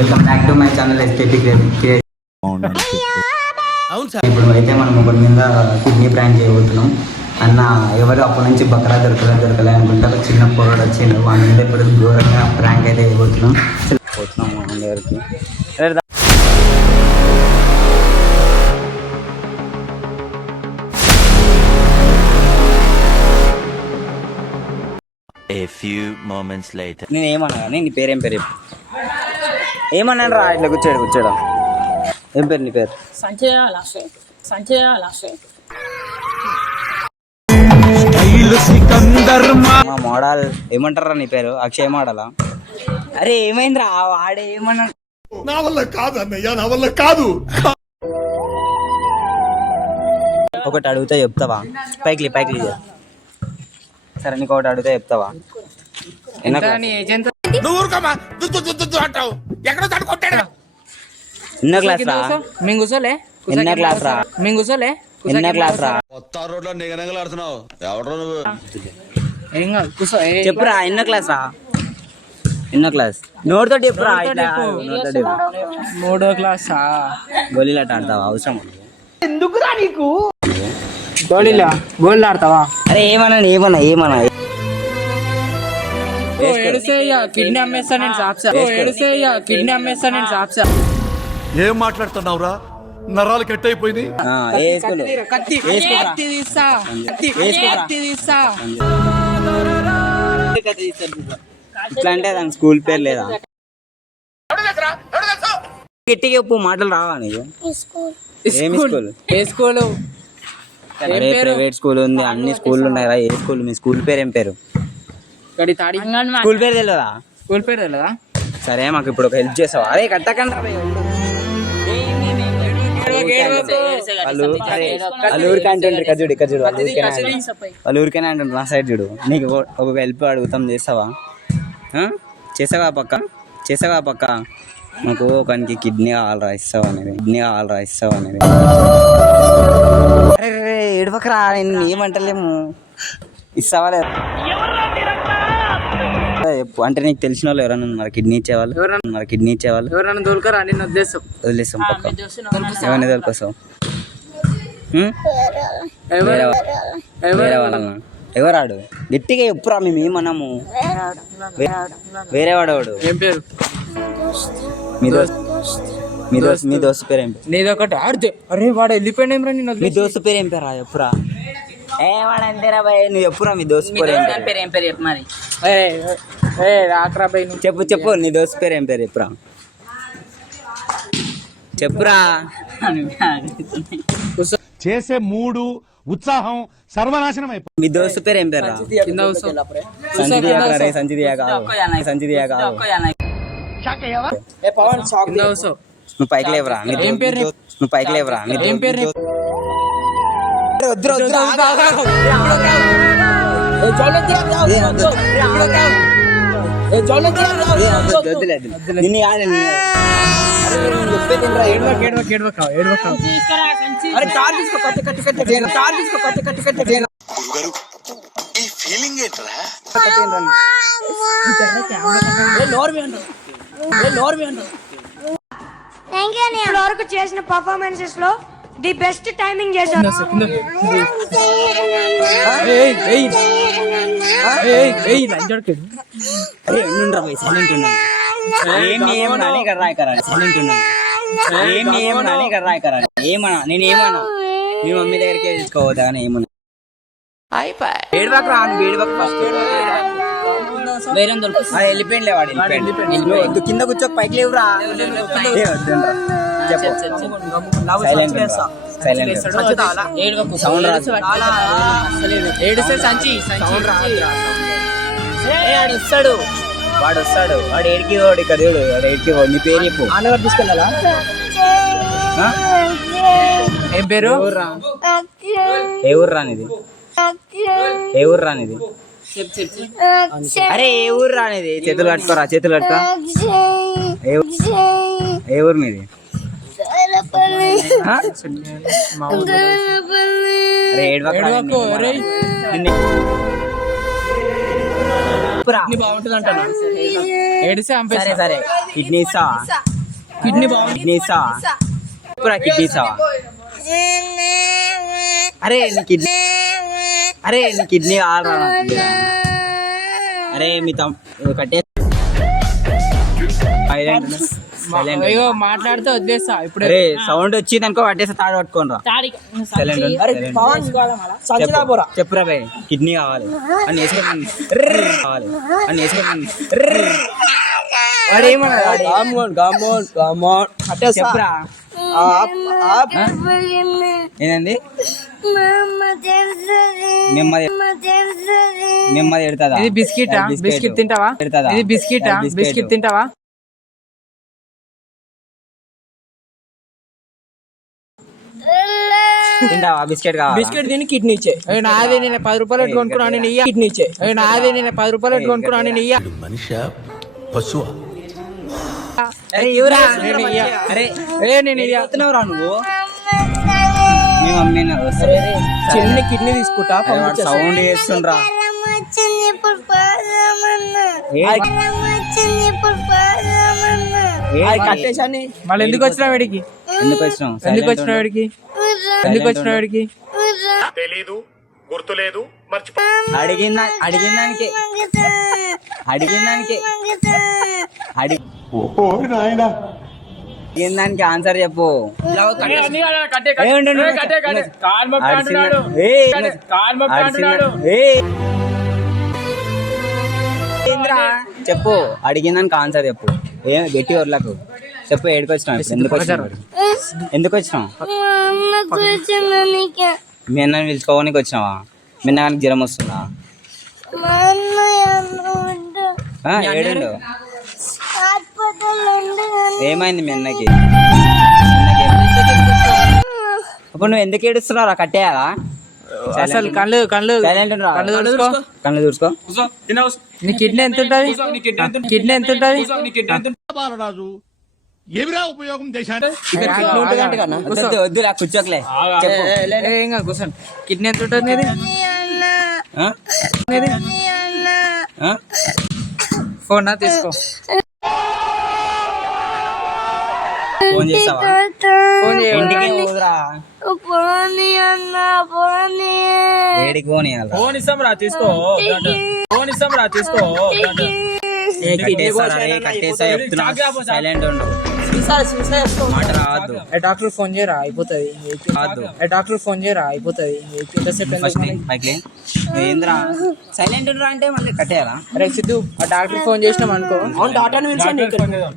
Welcome back to my channel aesthetic creation. ఇప్పుడు అయితే మనం ఒకరి మీద కిడ్నీ ప్రాంక్ చేయబోతున్నాం. అన్న ఎవరు అప్పటి నుంచి బకరా దొరకలే అనుకుంటారు. చిన్న పొరడు వచ్చిండు, వాళ్ళ మీద ఇప్పుడు ఘోరంగా ప్రాంక్ అయితే చేయబోతున్నాం. అందరికి A few moments later. నేను ఏమన్నా కానీ నీ పేరు ఏం పేరు చెప్పు. ఏమన్నాను రా, ఇట్లా కూర్చోడా. ఏం పేరు నీ పేరు? మా మోడల్ ఏమంటారా నీ పేరు? అక్షయ్ మోడలా? అరే ఏమైందిరా వాడే ఏమన్నా? నా వల్ల కాదు అన్నయ్య, నా వల్ల కాదు. ఒకటి అడిగితే చెప్తావా? పైకి సరే నీకు ఒకటి అడిగితే చెప్తావా? ఎన్నో క్లాస్ రా? చెప్పురా, ఎన్నో క్లాస్ రా? నోటితో చెప్పురా. మూడో క్లాస్. గోళీలాట ఆడతావా? అవసరం ఎందుకురా నీకు గోళీలు ఆడతావా? అరే ఏమన్నా కిడ్నీ అమ్మేస్తా నేను సాప్సా. ఏం మాట్లాడుతున్నావురా? నరాలు కట్ అయిపోయింది. ఇట్లా అంటే దాని స్కూల్ పేరు లేదా? గట్టిగా చెప్పు, మాటలు రావా నీకు? ఏమి స్కూల్? ఏ స్కూల్? ప్రైవేట్ స్కూల్ ఉంది, అన్ని స్కూల్ ఉన్నాయి. ఏ స్కూల్? మీ స్కూల్ పేరు ఏం పేరు? స్కూల్ పేరు తెలియదా? స్కూల్ పేరు తెలియదా? సరే మాకు ఇప్పుడు ఒక హెల్ప్ చేసావా? అరే కట్టకండి. వాళ్ళు ఊరికైనా అంటుండ్రు నా సైడ్ చూడు. నీకు ఒక హెల్ప్ అడుగుతాం, చేస్తావా? చేసావా పక్క? మాకు ఒకనికి కిడ్నీ కావాలరా, ఇస్తావా అనేది. అరే ఏడవకరా, నేను ఏమంటలేము. ఇస్తావా లేదా? అంటే నీకు తెలిసిన వాళ్ళు ఎవరైనా ఉన్నారు కిడ్నీ ఇచ్చేవాళ్ళు? ఎవరైనా దొరకరా? నేను వదిలేస్తాం పక్క. ఎవరిని దొరికొస్తావు? వేరే వాళ్ళ ఎవరాడు? గట్టిగా చెప్పురా, మేము ఏమన్నాము? వేరే వాడు. ఏం పేరు? మీ దోస్తు పేరు ఏం పేరు? నీదొకటి ఆడితే అరే వాడు వెళ్ళిపోయినా. మీ దోస్తు పేరు ఏం పేరా? చెప్పురా. ఏవాడంతేరా భయ్, నువ్వు చెప్పురా. మీ దోస్తు పేరు ఏం పేరు? చెప్పు మరి. చెప్పు నీ దోస్తు పేరు ఏం పేరు? చెప్పురా. చేసే మూడు ఉత్సాహం సర్వనాశనం అయిపోయింది. మీ దోస్తు పేరు ఏం పేరు? నువ్వు పైకి లేవరా? ఏం పేరు? వరకు చేసిన పర్ఫార్మెన్సెస్ లో ది బెస్ట్ టైమింగ్ చేశారు. ఏమన్నా నేనేమన్నా మీ మమ్మీ దగ్గరికి తీసుకోవద్దా? కానీ ఏమన్నా వెళ్ళిపోయింది వాడు. కింద కూర్చోక పైకి లేవురా. వాడు వస్తాడు. వాడు ఏడికి వాడు ఇక్కడ చూడు. వాడు ఏడికి నీ పేరు చెప్పు. తీసుకెళ్ళాలా? ఏం పేరు? ఏ ఊరు రానిది? అరే ఏ ఊరు రానిది? చేతులు కట్టుకోరా. ఏ ఊరు మీది? చెప్పురా. బాగుంటుంది అంటాను ఏడిస్తే సరే సరే కిడ్నీ ఇస్తావా? కిడ్నీ బాగుంటుంది. కిడ్నీ ఇస్తావా? చెప్పురా కిడ్నీ ఇస్తావా? అరే నీ కిడ్నీ కావాలరా నాకు. అరే మీ కట్టే సైలెంట్. అయ్యో మాట్లాడితే వదిలేస్తా ఇప్పుడు. అరే సౌండ్ వచ్చింది అనుకో పట్టేసి తాడు పట్టుకోనరా. చెప్పురా భయ్ కిడ్నీ కావాలి అని వేసుకోండి. కావాలి అని వేసుకోండి. చెప్పురా. ఏంటండి నెమ్మది ఎడుతుందా? ఇది బిస్కెట్ బిస్కెట్ తింటావా? ఇది బిస్కెట్ బిస్కెట్ తింటావా? తింటావా బిస్కెట్ కావాలి? బిస్కెట్ తిని కిడ్నీ ఇచ్చే. నాది నేను 10 రూపాయలు కొనుక్కున్నాను నేను ఇయ్య. కిడ్నీ ఇచ్చే. నాది నేను 10 రూపాయలు కొనుక్కున్నాను నేను ఇయ్య. మనిషి పశువా? అరే ఎవరా? నేను ఇయ్య. అరే నేను ఇయ్య. ఎత్తున్నావురా నువ్వు? మీ మమ్మీ చిన్న కిడ్నీ తీసుకుంటా. సౌండ్ చేస్తుండ్రా. కట్టేశాని మళ్ళీ ఎందుకు వచ్చినావు వీడికి? ఎందుకు వచ్చినావు? ఎందుకు వచ్చినావు వీడికి? ఎందుకు వచ్చినావు వీడికి? తెలీదు, గుర్తులేదు, మర్చిపో. అడిగిన దానికి ఆన్సర్ చెప్పు. చెప్పు అడిగిన దానికి ఆన్సర్ చెప్పు. ఏం గట్టి వర్లకు చెప్పు. ఏడికి వచ్చినావు? ఎందుకు వచ్చినావు? మీ అన్నని పిలుచుకోవడానికి వచ్చినావా? మీ అన్నగానికి జ్వరం వస్తుందా? ఏడుండు. ఏమైంది మీ అన్నకి? అప్పుడు నువ్వు ఎందుకు ఏడుస్తున్నావు? కట్టేయాలా? అసలు కళ్ళు కళ్ళు కళ్ళు చూసుకో. నీ కిడ్నీ ఎంత ఉంటుంది? కిడ్నీ ఎంత ఉంటుంది? బాలరాజు ఏమిరా ఉపయోగం దేశానికి? వద్దురా కూర్చోకలే. కూర్చోండి. కిడ్నీ ఎంత ఉంటుంది నీది? ఫోన్ తీసుకో. ఫోన్ చేస్తావా? ఫోన్ ఇంటికి పోదురా. ఏడికి పోనీయాలి? ఫోన్ ఇస్తాం రా తీసుకో. ఫోన్ ఇస్తాం రా తీసుకో. కట్టేసా చెప్తున్నా. సైలెంట్ ఉండు. మాట రావద్దు. డాక్టర్ ఫోన్ చేయరా అయిపోతుంది. డాక్టర్ ఫోన్ చేయరా అయిపోతుంది. ఏంద్రా సైలెంట్ ఉండరా అంటే మళ్ళీ కట్టేయాలా? అరే సిద్ధు ఆ డాక్టర్ ఫోన్ చేసినాం అనుకో.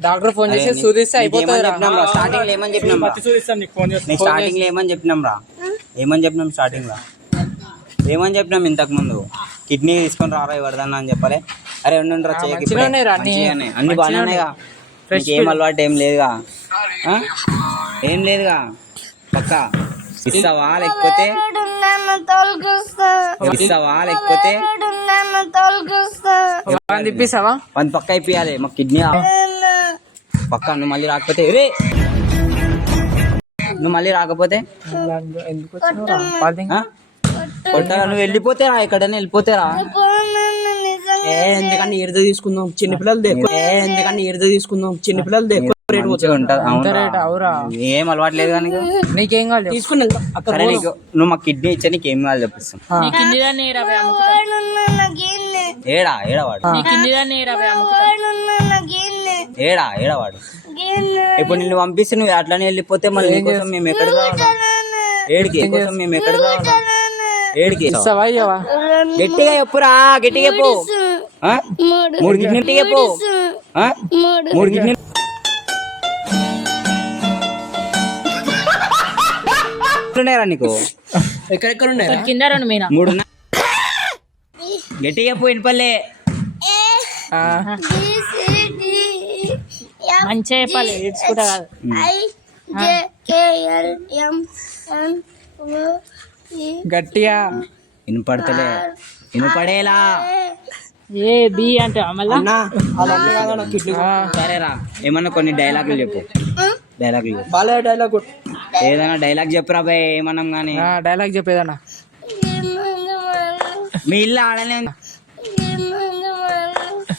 డాక్టర్ ఫోన్ చేసి సూదిస్తే అయిపోతుంది. స్టార్టింగ్ లో ఏమని చెప్పినాం రా? స్టార్టింగ్ లో ఏమని చెప్పినాం రా? స్టార్టింగ్ లో ఏమని చెప్పినాం? ఇంతకు ముందు కిడ్నీ తీసుకొని రారా ఎవరిదన్నా అని చెప్పాలి. అరే ఉండురా చేయకి అన్ని బాగానేగా. ఏం అలవాటు ఏం లేదుగా? ఏం లేదుగా? పక్క ఇస్తావా లేకపోతే తిప్పిస్తావా? వన్ పక్క అయిపోయాలి మాకు కిడ్నీ పక్క. నువ్వు మళ్ళీ రాకపోతే కొట్టారా? నువ్వు వెళ్ళిపోతేరా ఎక్కడైనా వెళ్ళిపోతేరా. ఎందుకన్నా ఎరుద తీసుకుందాం చిన్నపిల్లలు ఏం అలవాటు లేదు కానీ నీకేం కావాలి తీసుకుని నువ్వు మాకు కిడ్నీ ఇచ్చా నీకేం కావాలి చెప్పిస్తాం. ఏడావాడు ఇప్పుడు నిన్ను పంపిస్తే నువ్వు అట్లానే వెళ్ళిపోతే మళ్ళీ నీకోసం మేము ఎక్కడ కావాలా? ఏడికి గట్టిగా చెప్పురా. గట్టిగా చెప్పు. 3 కిడ్నీ చెప్పు. 3 కిడ్నీ ఉన్నాయరా నీకు? ఎక్కడెక్కడ ఉన్నాయి? 3 గట్టిగా చెప్పు. వినపల్లే. మంచిగా చెప్పాలి. ఏడ్చుకుంటా కాదు. గట్టిగా వినపడేలా. ఏ బి అంటే మళ్ళా సరేరా ఏమన్నా కొన్ని డైలాగులు చెప్పు. ఏదైనా డైలాగ్ చెప్పురా బాయ్. ఏమన్నాం గానీ డైలాగ్ చెప్పేదన్నా. మీ ఇల్లు ఆడలే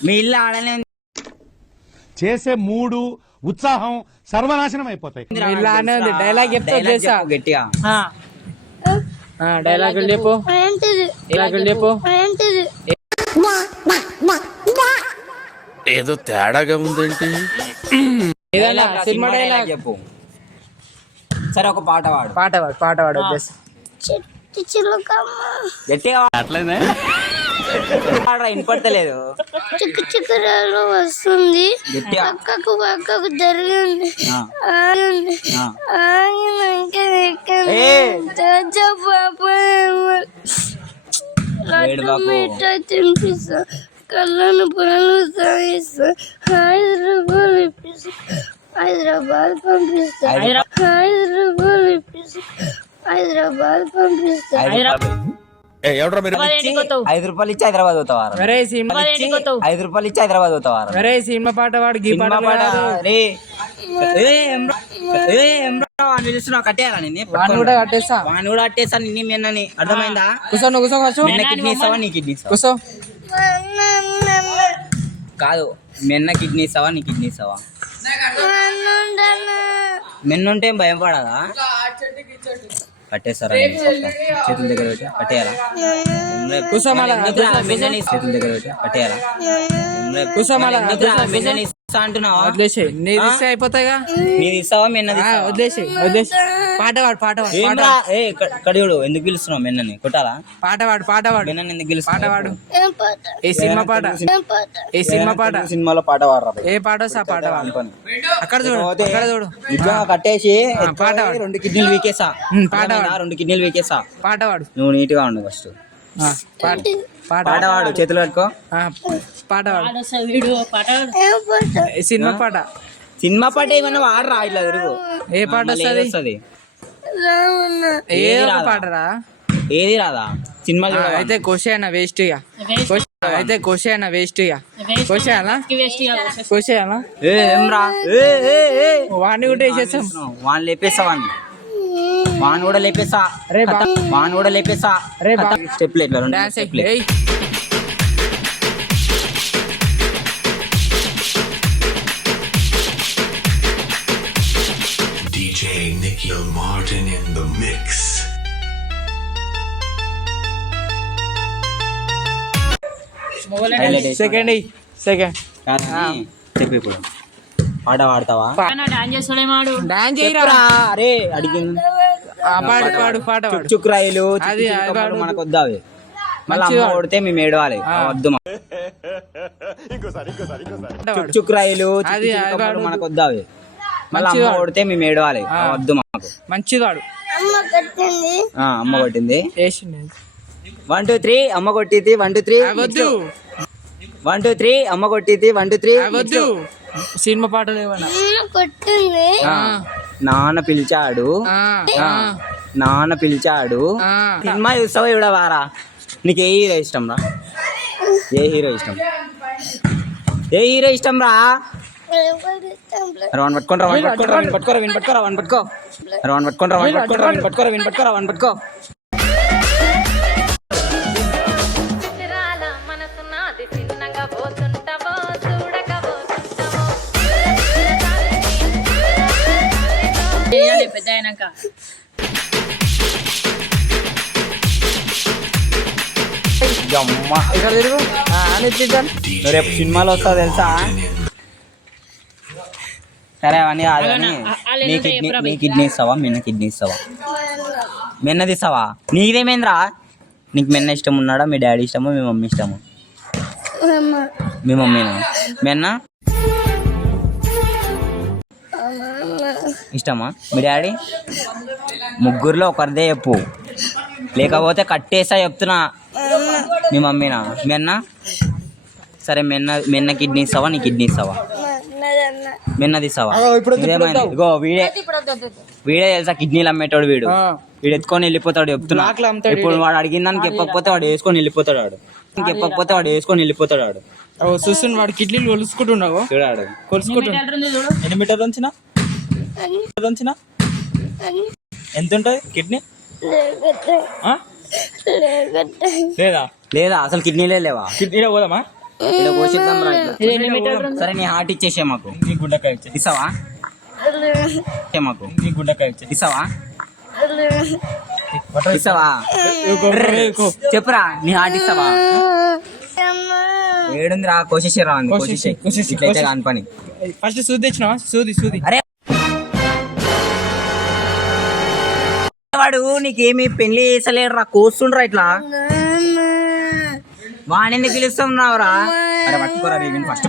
మీ ఇల్లు ఆడనే ఉంది. చేసే మూడు ఉత్సాహం సర్వనాశనం అయిపోతాయి. ఇలానే ఉంది. డైలాగ్ చెప్తా డైలాగ్ చేసా. చెప్పు గట్టిగా. డైలాగులు చెప్పు. డైలాగులు చెప్పు. ఏదో తేడాగా ఉందేంటి? ఏదైనా సినిమా డైలాగ్ డైలాగ్ చెప్పు. సరే ఒక పాట పాడు. పాట పాడు వచ్చేసి. గట్టిగా అట్లనే వినపడతలేదు. చిక్కురాలు వస్తుంది గట్టిగా. పక్కకు జరిగింది ఆ. ఆగినాక ఏ. వేడి బాపు. మిఠాయి తినిపిస్తా కళ్ళను పొరలు సాగిస్తా హైదరాబాద్ ఇప్పిస్తా హైదరాబాద్ పంపిస్తా హైదరాబాద్ ఇప్పిస్తా హైదరాబాద్ పంపిస్తా. ఎవడరా మీరు? 5 రూపాయలు ఇచ్చి హైదరాబాద్ పోతావా? అరే సినిమా 5 రూపాయలు ఇచ్చి హైదరాబాద్ పోతావా? అరే సినిమా పాట పాడు. గీ పాట సినిమా పాట పాడు. రే. వాడిని పిలుస్తున్నావు కట్టేయాలా నిన్ను? వాడిని కూడా కట్టేస్తా. వాడిని కూడా కట్టేస్తా నిన్ను మెన్నని. అర్థమైందా? కూర్చో నువ్వు కూర్చో ఫస్ట్. మెన్న కిడ్నీ ఇస్తావా నీ కిడ్నీ ఇస్తావా? కూర్చో. కాదు మెన్న కిడ్నీ ఇస్తావా నీ కిడ్నీ ఇస్తావా? మెన్న ఉంటే ఏం భయం పడదా? కట్టేస్తారా? చేతుల దగ్గర పెట్టి కట్టేయాలా? కూర్చో మళ్ళా. మెన్నని చేతుల దగ్గర పెట్టి కట్టేయాలా? కూర్చో మళ్ళా. మెన్నని ఇస్తా అంటున్నావా? వదిలేసి నీది ఇస్తే అయిపోతాయిగా. నీది ఇస్తావా మెన్నది ఇస్తావా? వదిలేసి పాట పాడు. పాట పాడు. ఏంట్రా? ఏ కడియుడు ఎందుకు పిలుస్తున్నావు మెన్నని? కొట్టాలా? పాట పాడు. మెన్నని ఎందుకు పాట పిలుస్తున్నావు? పాడు. ఏ సినిమా పాట. ఏ సినిమా పాట. సినిమాలో పాట పాడరా? ఏ పాట వస్తా పాట పాడు. అక్కడ చూడు. అక్కడ చూడు. నిజంగా కట్టేసి పాట పాడు. 2 కిడ్నీలు వీకేసా. పాట పాడు. 2 కిడ్నీలు వీకేసా. పాట పాడు. నువ్వు నీట్ గా ఉండు ఫస్ట్. పాట పాట పాడు. చేతులు కట్టుకో. పాట పాడు. వీడు పాట ఏ సినిమా పాట. సినిమా పాట ఏమన్నా వాడరా ఇట్లా తిరుగు. ఏ పాట వస్తుంది. ఏదో ఒక పాట రా. ఏది రాదా? సినిమా అయితే కోసేయన వేస్ట్ ఇక. అయితే కోసేయన వేస్ట్ ఇక. కోసేయాలా? కోసేయాలా? ఏమ్రా? వాడిని కూడా వేసేస్తాం. వాడిని లేపేస్తా. వాడిని కూడా లేపేస్తా. వాడిని కూడా లేపేస్తా. స్టెప్ లేదు. Dance DJ Nikhil Martin in the mix. Second. చెప్పు ఇప్పుడు. పాట పాడతావా? డాన్స్ చేస్తాడేమాడు. డాన్స్ చేయరా. అరే అడిగింది. పాడు పాడు. పాట పాడు. చుక్కురాయిలు అది మనకు వద్దావి. మళ్ళీ అమ్మ కొడితే మేము ఏడవాలి. వద్దు. చుక్కురాయిలు మనకు వద్దావి. మళ్ళీ అమ్మ కొడితే మేము ఏడవాలి. వద్దు మాకు. మంచివాడు. అమ్మ కట్టింది అమ్మ కొట్టింది. 1 2 3 అమ్మ కొట్టింది. 1 2 3 వద్దు. 1 2 3 అమ్మ కొట్టింది. 1 2 3 వద్దు. సినిమా పాటలు ఏమన్నా. కొట్టింది నాన్న పిలిచాడు. నాన్న పిలిచాడు. సినిమా చూస్తావా ఇవిడ వారా? నీకు ఏ హీరో ఇష్టం రా? ఏ హీరో ఇష్టం? ఏ హీరో ఇష్టం రా? రౌండ్ పట్టుకోరా. పెద్ద అయినాక ఇక్కడ తిరుగు. రేపు సినిమాలో వస్తావు తెలుసా? సరే అవన్నీ కాదు కానీ నీ కిడ్నీ ఇస్తావా? మెన్న కిడ్నీ ఇస్తావా? మెన్నది ఇస్తావా? నీదేమేంద్రా? నీకు మెన్న ఇష్టం ఉన్నాడా? మీ డాడీ ఇష్టమా? మీ మమ్మీ ఇష్టమా? మీ మమ్మీనా? మెన్న ఇష్టమా? మీ డాడీ? ముగ్గురులో ఒకరిదే చెప్పు, లేకపోతే కట్టేసా చెప్తున్నా. మీ మమ్మీనా? మెన్న? సరే మెన్న కిడ్నీ ఇస్తావా? నీ కిడ్నీ ఇస్తావా? మెన్నది ఇస్తావా? ఇగో వీడే తెలుసా కిడ్నీలు అమ్మేటోడు. వీడు ఎత్తుకొని వెళ్ళిపోతాడు చెప్తున్నా. ఇప్పుడు వాడు అడిగిన దానికి చెప్పకపోతే వాడు వేసుకొని వెళ్ళిపోతాడు. చూస్తున్న వాడు కిడ్నీలు కొలుసుకుంటున్నావు. చూడాడు కొలుసుకుంటున్నా. మీటర్ ఉంచిన ఎంత ఉంటుంది కిడ్నీ? లేదా అసలు కిడ్నీలే లేవా? కిడ్నీలో పోదామా? ఇలా కోసిద్దాం రా ఇట్లా. ఇది ఎన్ని మీటర్లు ఉంది? సరే నీ హార్ట్ ఇచ్చేసే మాకు ఇస్తావా మాకు ఇస్తావా ఇస్తావా చెప్పురా నీ హార్ట్ ఇస్తావా ఏడుందిరా కోసేసారా ఇట్లయితే కాని పని ఫస్ట్ సూది తెచ్చినావా సూది అరే వాడు నీకేమి పెళ్లి చేసలేడు రా కోస్తుండ్రా ఇట్లా వాణిందుకు పిలుస్తున్నావురా అరే పట్టుకోరా ఫస్ట్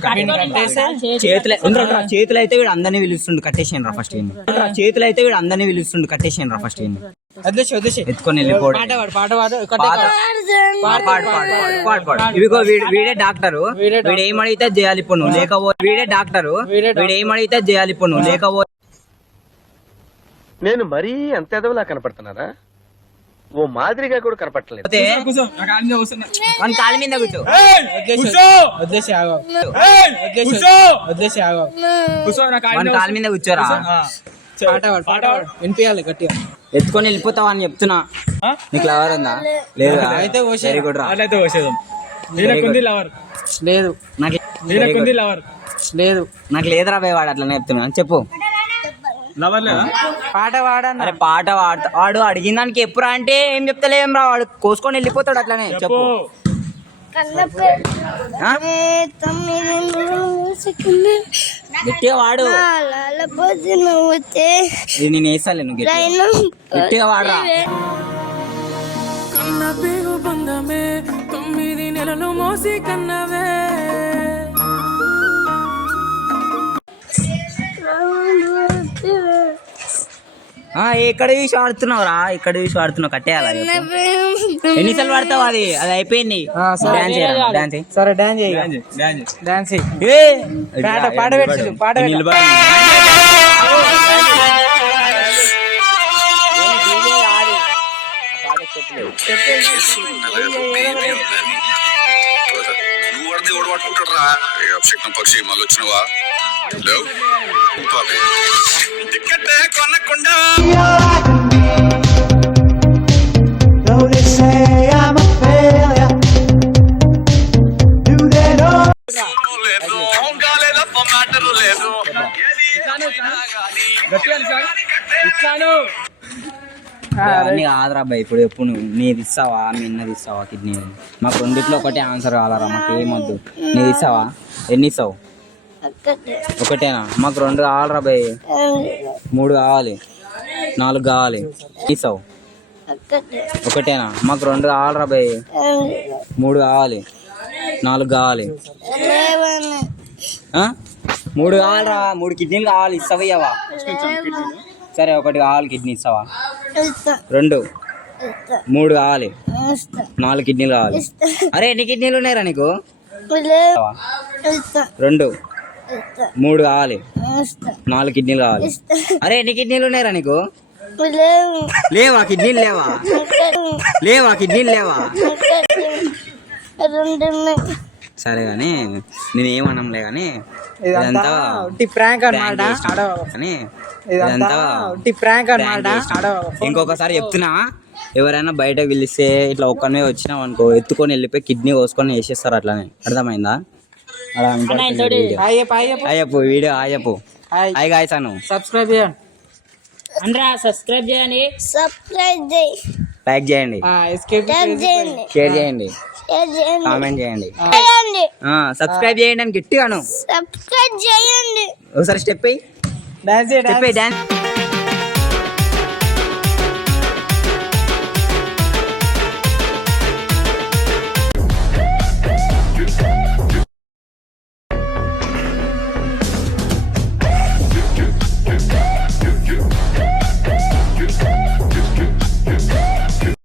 చేతులు అయితే వీడు అందరినీ పిలుస్తుండు కట్టేసాను రా ఫస్ట్ చేతులు అయితే వీడు అందరినీ పిలుస్తుండు కట్టేసాను రా ఫస్ట్ ఎత్తుకొని వెళ్ళిపోవడం ఇవిగో వీడే డాక్టరు వీడు ఏమడిగితే చేయాలి ఇప్పుడు నువ్వు లేకపోతే వీడే డాక్టరు వీడు ఏమడిగితే చేయాలి ఇప్పుడు నువ్వు లేకపోతే నేను మరీ అంత ఎదవలా కనపడుతున్నారా? ఓ మాదిరిగా కూడా కనపడలేదు. మన కాలు మీద కూర్చో మన కాలు మీద కూర్చోరా వినిపించాలి గట్టిగా ఎత్తుకొని వెళ్ళిపోతావా అని చెప్తున్నా నీకు లవర్ ఉందా లేదు వెరీ గుడ్ రా లేదు లేదు నాకు లేదురా భయ్ వాడు అట్లా చెప్తున్నా చెప్పు పాట పాడన్న అరే పాట వాడు అడిగిన దానికి ఎప్పుడా అంటే ఏం చెప్తలేం రా వాడు కోసుకొని వెళ్ళిపోతాడు అట్లానే చెప్పు గట్టిగా వాడు ఇది నేను వేసాలే నువ్వు గట్టిగా వాడరా కన్న పేరు బంధమే 9 నెలలు మోసి కన్నవే ఎక్కడ చూసి వాడుతున్నావురా ఇక్కడ చూసి వాడుతున్నావు కట్టేయాలా ఎన్నిసార్లు వాడతావు అది అయిపోయింది సరే డాన్స్ పాట పెట్టు పాట పక్షి మళ్ళీ వచ్చినవా కొనకుండా కాదురా అబ్బాయి ఇప్పుడు ఎప్పుడు నీది ఇస్తావా నిన్నది ఇస్తావా కిడ్నీ మాకు రెండిట్లో ఒకటే ఆన్సర్ కావాలరా మాకు ఏమొద్దు నీది ఇస్తావా ఎన్ని ఇస్తావు ఒకటేనా మాకు 2 కావాలరా అబ్బాయి 3 కావాలి 4 కావాలి ఇస్తావు ఒకటేనా మాకు 2 కావాలరా అబ్బాయి 3 కావాలి 4 కావాలి 3 కావాలరా 3 కిడ్నీలు కావాలి ఇస్తావా ఇవ్వవా సరే 1 కావాలి కిడ్నీ ఇస్తావా 2 3 కావాలి 4 కిడ్నీలు కావాలి అరే ఎన్ని కిడ్నీలు ఉన్నాయిరా నీకు 2 3 కావాలి 4 కిడ్నీలు కావాలి అరే ఎన్ని కిడ్నీలు ఉన్నాయిరా నీకు లేవా కిడ్నీలు లేవా కిడ్నీలు లేవా సరే కానీ నేను ఏమనంలే కానీ ఇదంతా ప్రాంక్ అన్నమాట ఇంకొకసారి చెప్తున్నా ఎవరైనా బయట పిలిస్తే ఇట్లా ఒక్కనే వచ్చినాం అనుకో ఎత్తుకొని వెళ్ళిపోయి కిడ్నీ కోసుకొని వేసేస్తారు అట్లానే అర్థమైందా అయ్యప్పు వీడియో అయ్యప్పు హాయ్ గాయ్స్ అను సబ్స్క్రైబ్ చేయండి అనరా సబ్స్క్రైబ్ చేయండి లైక్ చేయండి షేర్ చేయండి కామెంట్ చేయండి సబ్స్క్రైబ్ చేయండి అని గట్టిగాను ఒకసారి స్టెప్ డాన్స్